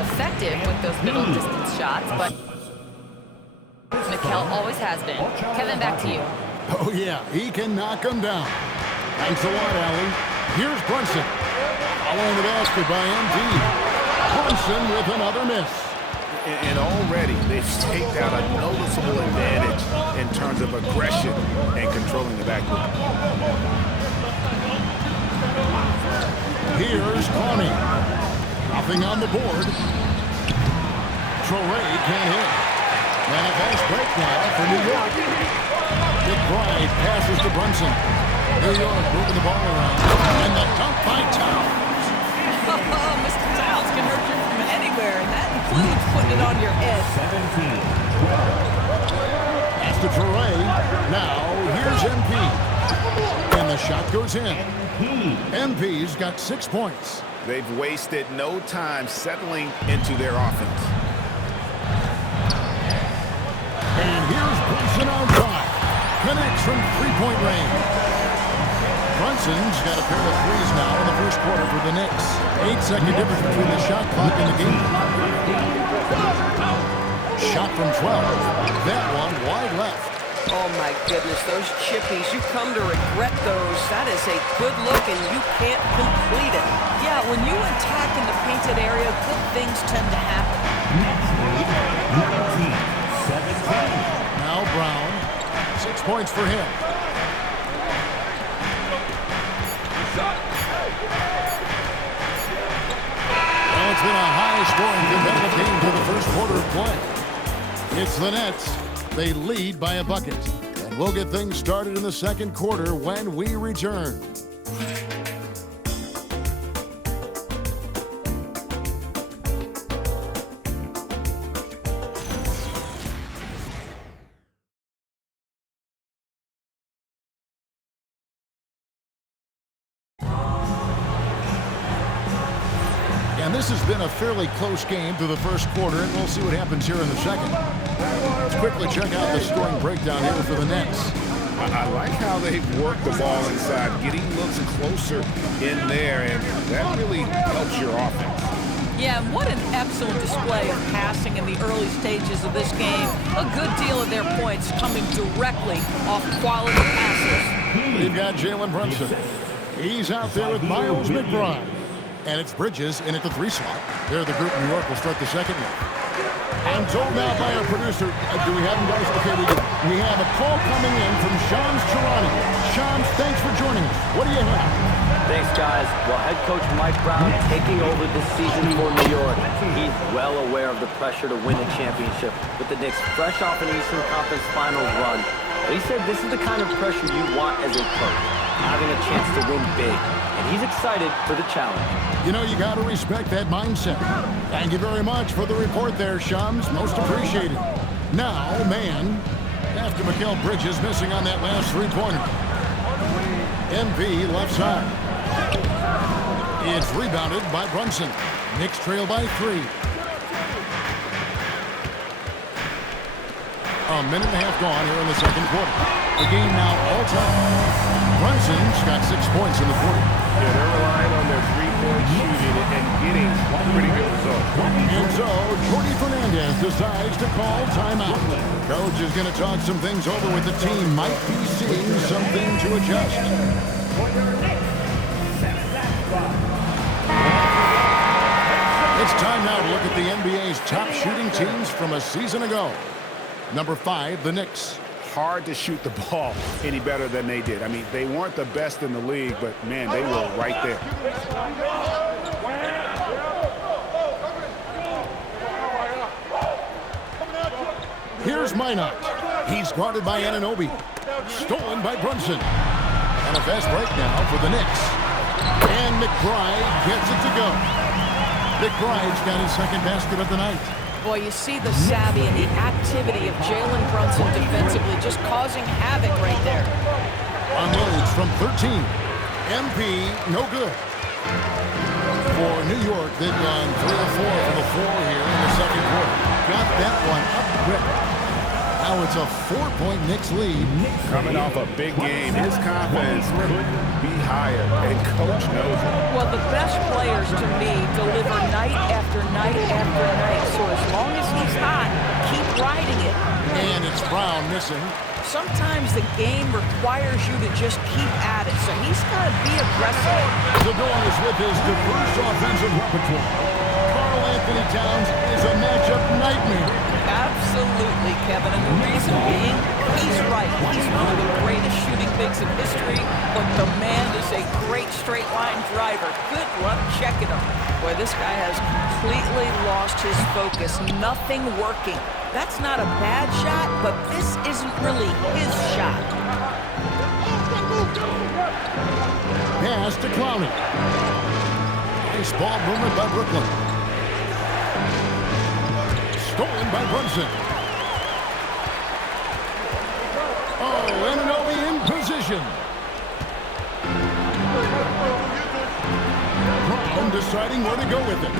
effective with those middle distance shots, but Mikal always has been. Kevin, back to you. Oh, yeah, he can knock them down. Thanks a lot, Allie. Here's Brunson. Following the basket by MD. Brunson with another miss. And already they've staked out a noticeable advantage in terms of aggression and controlling the backcourt. Here's Connie. Nothing on the board. Traore can't hit. And a fast break now for New York. McBride passes to Brunson. New York moving the ball around. And the dunk by Towns. Oh, Mr. Towns can hurt you from anywhere, and that includes putting it on your head. 17. Pass to Traore. Now, here's MP. And the shot goes in. MP's got 6 points. They've wasted no time settling into their offense. And here's Brunson outside. Connects from three-point range. Brunson's got a pair of threes now in the first quarter for the Knicks. 8-second difference between the shot clock and the game. Shot from 12. That one wide left. Oh, my goodness, those chippies, you come to regret those. That is a good look, and you can't complete it. Yeah, when you attack in the painted area, good things tend to happen. Next lead, 19-17. Now Brown. 6 points for him. Well, it's been a high-scoring competitive game to the first quarter of play. It's the Nets. They lead by a bucket. And we'll get things started in the second quarter when we return. And this has been a fairly close game through the first quarter, and we'll see what happens here in the second. Let's quickly check out the scoring breakdown here for the Nets. I like how they've worked the ball inside, getting looks closer in there, and that really helps your offense. Yeah, and what an excellent display of passing in the early stages of this game. A good deal of their points coming directly off quality passes. We've got Jalen Brunson. He's out there with Miles McBride. And it's Bridges in at the 3 slot. There, the group in New York will start the second one. I'm told now by our producer, do we have him, guys? Okay, we do. We have a call coming in from Shams Charania. Shams, thanks for joining us. What do you have? Thanks, guys. Well, head coach Mike Brown taking over this season for New York. He's well aware of the pressure to win a championship with the Knicks fresh off an Eastern Conference Finals run. But he said this is the kind of pressure you want as a coach, having a chance to win big. And he's excited for the challenge. You know, you got to respect that mindset. Thank you very much for the report there, Shams. Most appreciated. Now, man, after Mikal Bridges missing on that last three-pointer. MP left side. It's rebounded by Brunson. Knicks trail by 3. A minute and a half gone here in the second quarter. The game now all time. Brunson's got 6 points in the quarter. Yeah, they're relying on their three-point shooting and getting pretty good results. And so, Jordi Fernandez decides to call timeout. Coach is going to talk some things over with the team. Might be seeing something to adjust. It's time now to look at the NBA's top shooting teams from a season ago. Number 5, the Knicks. Hard to shoot the ball any better than they did. I mean, they weren't the best in the league, but, man, they were right there. Here's Minot. He's guarded by Anunoby. Stolen by Brunson. And a fast break now for the Knicks. And McBride gets it to go. McBride's got his second basket of the night. Boy, you see the savvy and the activity of Jalen Brunson defensively just causing havoc right there. Unloads from 13. MP, no good. For New York, they've gone 3 of 4 for the floor here in the second quarter. Got that one up quick. Now it's a 4-point Knicks lead. Coming off a big game, his confidence couldn't be higher, and Coach knows it. Well, the best players to me deliver night after night after night. So as long as he's hot, keep riding it. And it's Brown missing. Sometimes the game requires you to just keep at it, so he's got to be aggressive. The Doors with his diverse offensive repertoire. Karl Anthony Towns is a matchup nightmare. Absolutely, Kevin, and the reason being, he's right. He's one of the greatest shooting bigs in history, but the man is a great straight-line driver. Good luck checking him. Boy, this guy has completely lost his focus. Nothing working. That's not a bad shot, but this isn't really his shot. Pass to Clowney. Nice ball movement by Brooklyn. Stolen by Brunson. Oh, Anunoby in position. Brown deciding where to go with it.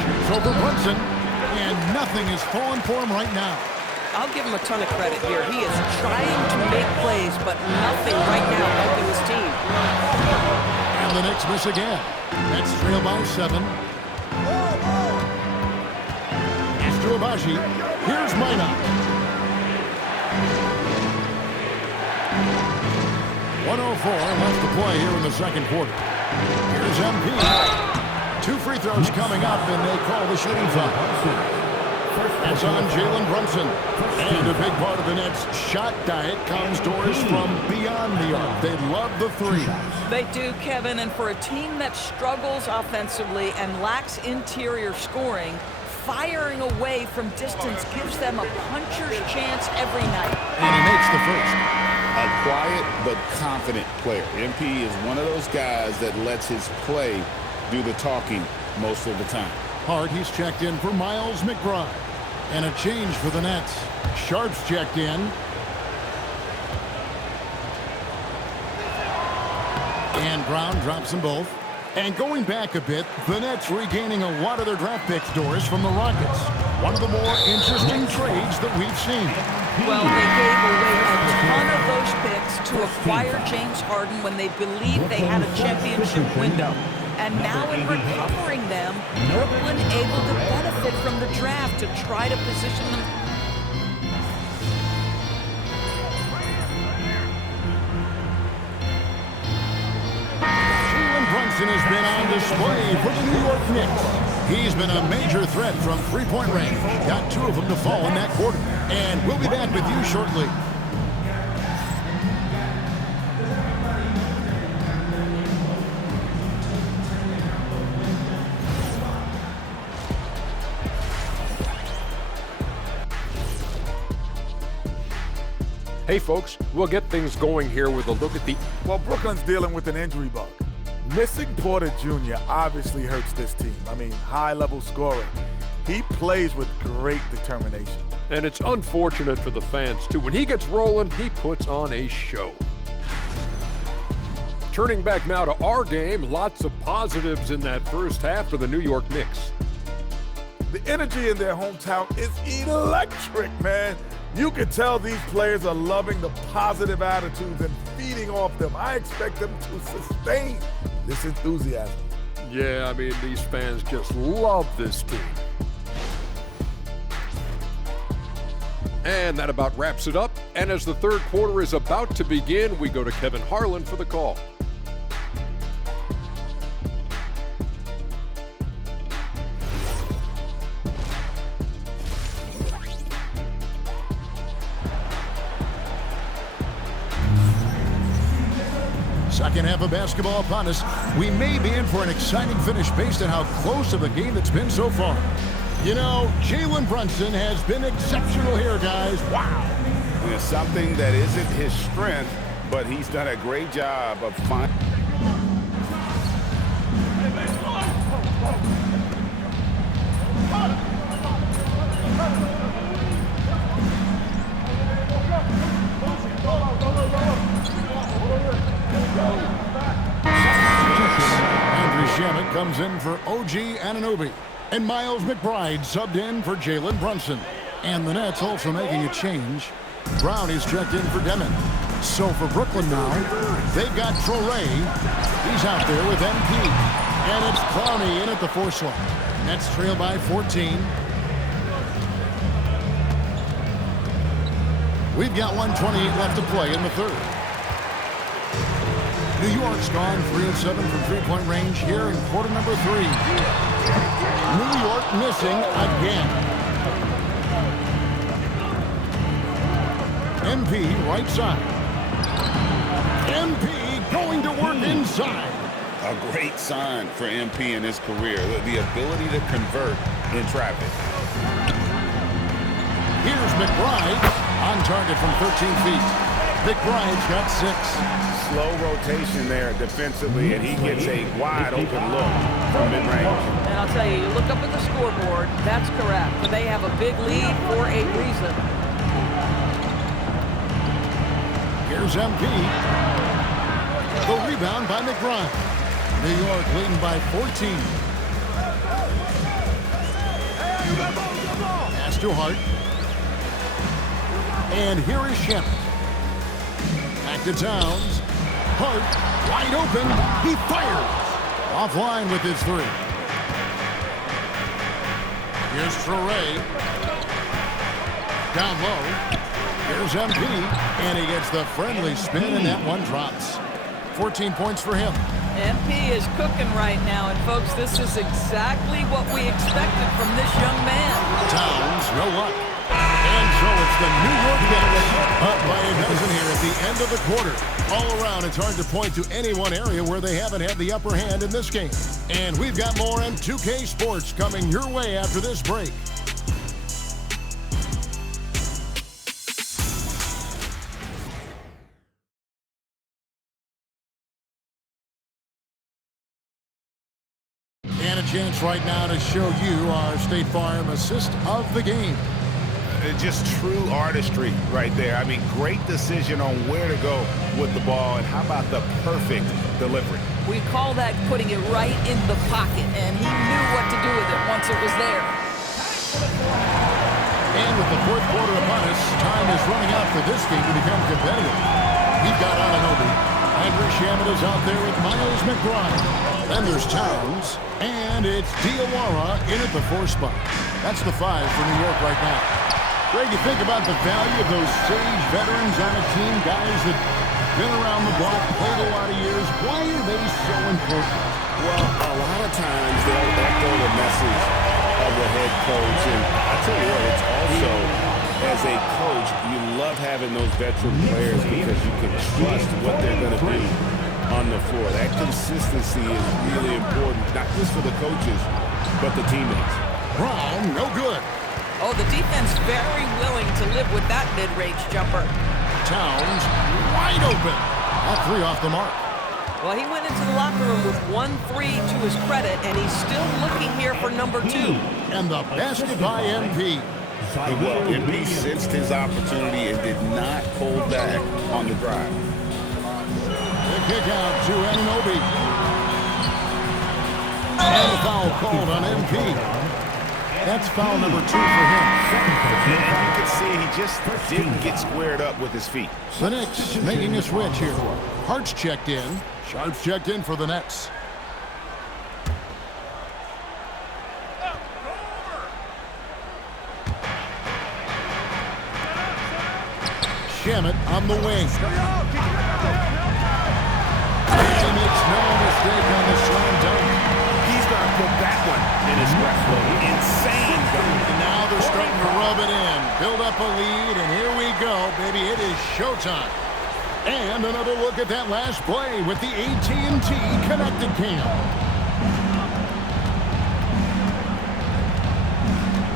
Shoots over Brunson, and nothing is falling for him right now. I'll give him a ton of credit here. He is trying to make plays, but nothing right now helping his team. And the Knicks miss again. That's trailed by 7. Pass to Abaji. Here's Minot. 1:04 left to play here in the second quarter. Here's MP. 2 free throws coming up, and they call the shooting foul. It's on Jalen Brunson. And a big part of the Nets' shot diet comes doors from beyond the arc. They love the three. They do, Kevin, and for a team that struggles offensively and lacks interior scoring, firing away from distance gives them a puncher's chance every night. And he makes the first. A quiet but confident player. MP is one of those guys that lets his play do the talking most of the time. Hart, he's checked in for Miles McBride. And a change for the Nets. Sharp's checked in. And Brown drops them both. And going back a bit, the Nets regaining a lot of their draft picks, Doris, from the Rockets. One of the more interesting trades that we've seen. Well, they gave away a ton of those picks to acquire James Harden when they believed they had a championship window. And now in recovering them, Brooklyn able to benefit from the draft to try to position them. Jalen Brunson has been on display for the New York Knicks. He's been a major threat from three-point range. Got 2 of them to fall in that quarter. And we'll be back with you shortly. Hey folks, we'll get things going here with a look at the... Well, Brooklyn's dealing with an injury bug. Missing Porter Jr. obviously hurts this team. I mean, high-level scorer. He plays with great determination. And it's unfortunate for the fans, too. When he gets rolling, he puts on a show. Turning back now to our game, lots of positives in that first half for the New York Knicks. The energy in their hometown is electric, man. You can tell these players are loving the positive attitudes and feeding off them. I expect them to sustain this enthusiasm. Yeah, I mean, these fans just love this team. And that about wraps it up. And as the third quarter is about to begin, we go to Kevin Harlan for the call. Second half of basketball upon us. We may be in for an exciting finish based on how close of a game it's been so far. You know, Jalen Brunson has been exceptional here, guys. Wow. It's something that isn't his strength, but he's done a great job of finding. Andrew Shamet comes in for OG Anunoby. And Miles McBride subbed in for Jalen Brunson. And the Nets also making a change. Brown is checked in for Demon. So for Brooklyn now, they've got Traore. He's out there with MP. And it's Clowney in at the 4 slot. Nets trail by 14. We've got 1:28 left to play in the third. New York's gone 3 of 7 from three-point range here in quarter number 3. New York missing again. MP right side. MP going to work inside. A great sign for MP in his career, the ability to convert in traffic. Here's McBride on target from 13 feet. McBride's got 6. Slow rotation there defensively, and he gets a wide open look from mid-range. And I'll tell you, you look up at the scoreboard, that's correct. But they have a big lead for a reason. Here's MP. The rebound by McBride. New York leading by 14. Pass to Hart. And here is Sheppard. Back to Towns. Hart, wide open. He fires. Offline with his 3. Here's Traore. Down low. Here's MP. And he gets the friendly spin, and that one drops. 14 points for him. MP is cooking right now, and folks, this is exactly what we expected from this young man. Towns, no luck. And so it's the New York Nets up by a dozen here at the end of the quarter. All around, it's hard to point to any one area where they haven't had the upper hand in this game. And we've got more on 2K Sports coming your way after this break. And a chance right now to show you our State Farm assist of the game. Just true artistry right there. I mean, great decision on where to go with the ball, and how about the perfect delivery? We call that putting it right in the pocket, and he knew what to do with it once it was there. And with the fourth quarter upon us, time is running out for this game to become competitive. We've got Anunoby. Andrew Shamet is out there with Miles McBride. Then there's Towns, and it's Diawara in at the 4 spot. That's the 5 for New York right now. Greg, you think about the value of those sage veterans on a team, guys that been around the block, played a lot of years. Why are they so important? Well, a lot of times they'll echo the message of the head coach. And I tell you what, it's also, as a coach, you love having those veteran players because you can trust what they're going to do on the floor. That consistency is really important, not just for the coaches, but the teammates. Brown, no good. Oh, the defense very willing to live with that mid-range jumper. Towns, wide open. That 3 off the mark. Well, he went into the locker room with 1-3 to his credit, and he's still looking here for number 2. And the basket by MP. Well, MP sensed his opportunity and did not hold back on the drive. The kick out to Anunoby. And the foul called on MP. That's foul number 2 for him. And you can see he just didn't get squared up with his feet. The Knicks making a switch here. Hart's checked in. Sharp's checked in for the Nets. Shamet on the wing. And he makes no mistake on the slam dunk. He's going to put that one in his breastplate. Insane dunk. And now they're starting to rub it in. Build up a lead, and here we go, baby. It is showtime. And another look at that last play with the AT&T Connected Cam.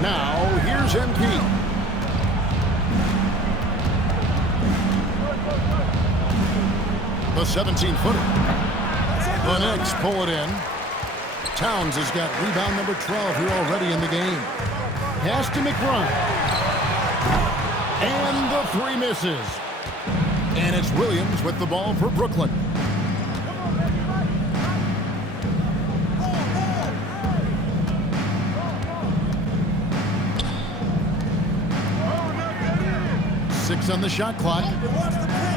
Now, here's MP. The 17-footer. The Knicks pull it in. Towns has got rebound number 12 here already in the game. Pass to McBride. And the 3 misses. And it's Williams with the ball for Brooklyn. on the shot clock.